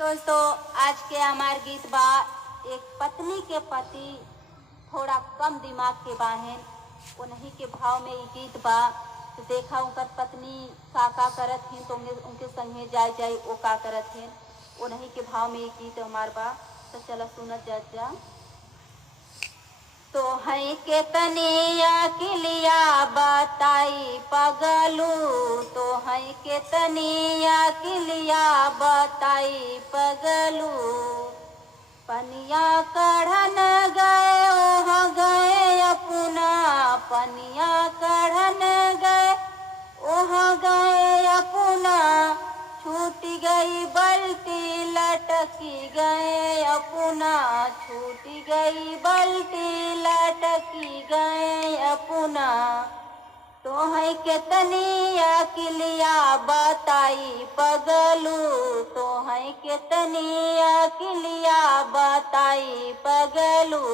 दोस्तों, आज के हमार गीत बा एक पत्नी के पति थोड़ा कम दिमाग के बाहेन उन्हीं के भाव में ये गीत बा। तो देखा उनकर पत्नी का करत हिन तो उनके संगे जाए वो का करत हिन उन्हीं के भाव में ये गीत हमार बा। तो चला सुनत जा। तो है के तनिया किलिया बताई पगलू, तो है के तनिया किलिया बताई पगलू। पनिया कढ़न गए ओह गए अपना, पनिया कढ़न गए ओह गए अपना। छूट गई बल्टी लटकी गए अपना, छूट गई बल्टी लटकी गए अपना। तो है के तनिया किलिया बताई पगलू, तो है के तनिया किलिया बताई पगलू।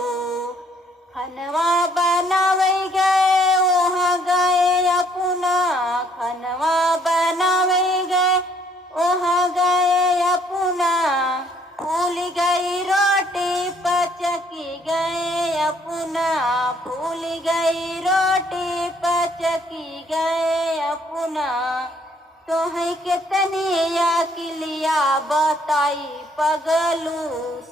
खनवा बनावे गए वहाँ गए अपना, खनवा बनावे गए वहाँ गए अपना। फूल गई रोटी पचकी गए अपना, फूल गई रोटी पचकी गए अपना। तो है के तनिया किलिया बताई पगलू,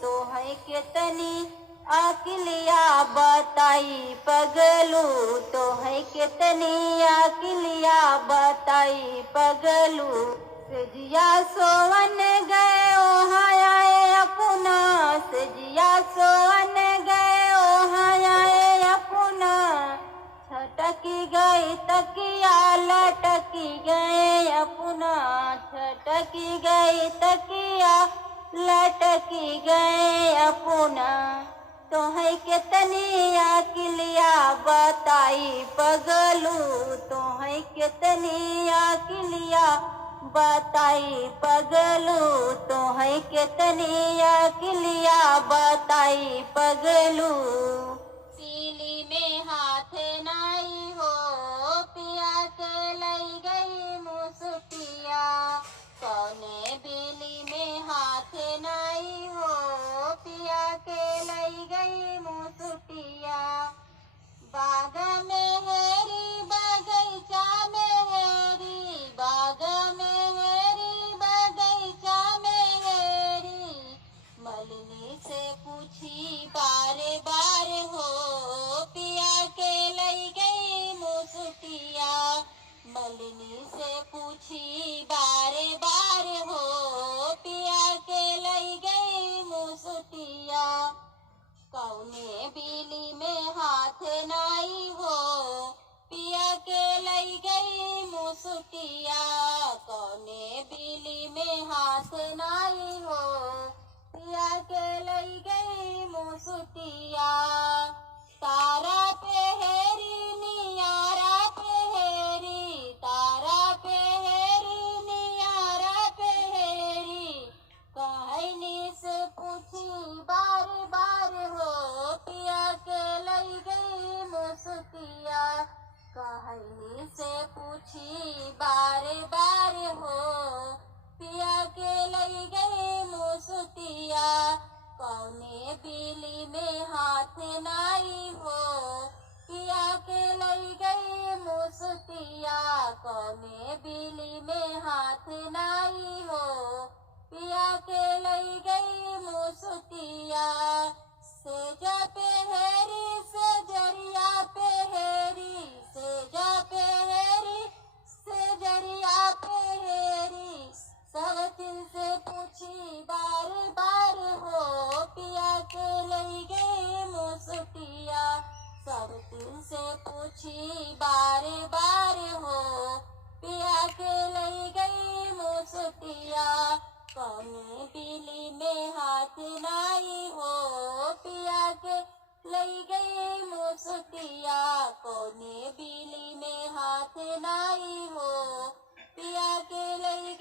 तो है के तनिया किलिया बताई पगलू। तो है के तनिया किलिया बताई पगलू। सेजिया सोवन गए ओहाँ आए अपना, सेजिया सोवन गए ओहाँ आए अपना। छटकी गई तकिया लटकी गए अपना, छटकी गई तकिया लटकी गए अपना। तो है के तनिया किलिया बताई पगलू, तो है के तनिया किलिया बताई पगलू। तो है के तनिया किलिया बताई पगलू। पीली में हाथ नाई हो पिया के लई गई मुसुटिया। कौने बिली में हाथ नाई हो पिया के लई गई मुसुटिया। बाग में हेरी बगीचा में हेरी, बाग में हेरी बगीचा में हेरी। मलिनी से पूछी बारे बार हो पिया के लई गई मुसुटिया। मलिनी से पूछी बारे बार हो पिया के लई गई मुसुटिया। कौने बिली में हाथ नाई हो पिया के लई गई मुसुटिया। कौने बिली में हाथ नाई हो पिया के लई गई मुसुटिया। तारा पे हेरी नियारा पे हेरी, तारा पे हेरी नियारा पे हेरी। कहनी से पूछी बार बार हो पिया के लई गई मुसुटिया। कहनी से पूछी बार बार हो पिया के लई गई मुसुटिया। कौने बिली में हाथ नाई हो पिया के लई गई मुसुटिया। कौने बिली में हाथ नाई हो पिया के लई गई मुसुटिया। सेजा पे हेरी सेजरिया पे हेरी, सेजा पे हेरी सेजरिया पे हेरी। सब दिन से पूछी बार बार हो पिया के लई गई मुसुटिया। सब दिन से पूछी बार बार हो पिया के लई गई मुसुटिया। कौने बिली में हाथ नाई हो पिया के लई गई मुसुटिया। कौने बिली में हाथ नाई हो पिया के लई